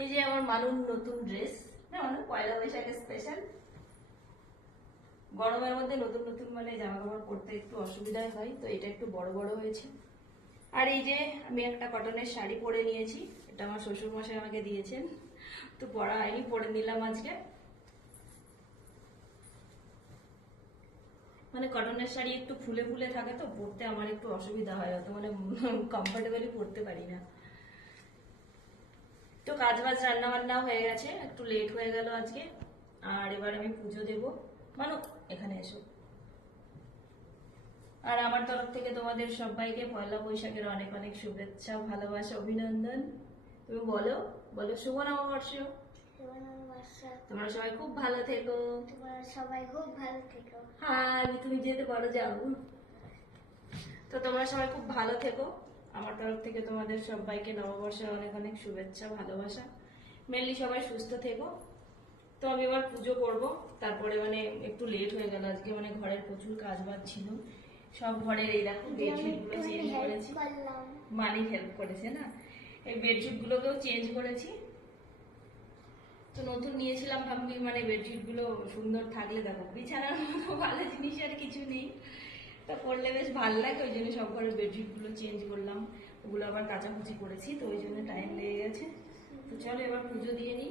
এই যে আমার মানুর নতুন ড্রেস, না মানে পয়লা বৈশাখের স্পেশাল। গরমের মধ্যে নতুন নতুন মানে জামা কাপড় পরতে একটু অসুবিধাই হয়, তো এটা একটু বড় বড় হয়েছে। আর এই যে আমি একটা কটনের শাড়ি পরে নিয়েছি, এটা আমার শ্বশুর মশাই আমাকে দিয়েছেন, তো পরা হয়নি, পরে নিলাম আজকে। মানে কটনের শাড়ি একটু ফুলে ফুলে থাকে তো পরতে আমার একটু অসুবিধা হয়, অত মানে কমফোর্টেবলি পরতে পারি না। তো কাজ বাজ রান্না বান্না হয়ে গেছে, একটু লেট হয়ে গেল আজকে। আর এবার আমি পুজো দেব। মানো এখানে এসো। আর আমার তরফ থেকে তোমাদের সবাইকে পয়লা বৈশাখের অনেক অনেক শুভেচ্ছা, ভালোবাসা, অভিনন্দন। তুমি বলো, বলো শুভ নববর্ষ। তোমরা সবাই খুব ভালো থেকো। হ্যাঁ, তুমি যেতে পারো, যাও। তো তোমরা সবাই খুব ভালো থেকো। আমার তরফ থেকে তোমাদের সবাইকে নববর্ষের অনেক অনেক শুভেচ্ছা, ভালোবাসা। মেনলি সবাই সুস্থ থেকো। তো আমি এবার পুজো করব, তারপরে মানে একটু লেট হয়ে গেল আজকে, মানে ঘরের প্রচুর কাজ বাজ ছিল। সব ঘরের এই দেখো বেডশিট গুলো চেঞ্জ করেছি, মালিক হেল্প করেছে না। এই বেডশিট গুলোকেও চেঞ্জ করেছি। তো নতুন নিয়েছিলাম ভাবি মানে বেডশিট গুলো সুন্দর থাকলে, দেখো বিছানার মতো ভালো জিনিস আর কিছু নেই, তো পরলে বেশ ভালো লাগে, ওই জন্য সব ঘরের বেডশিট গুলো চেঞ্জ করলাম। ওগুলো আবার কাচাকুচি করেছি, তো ওই জন্য টাইম লেগে গেছে। তো চলো এবার পুজো দিয়ে নিই।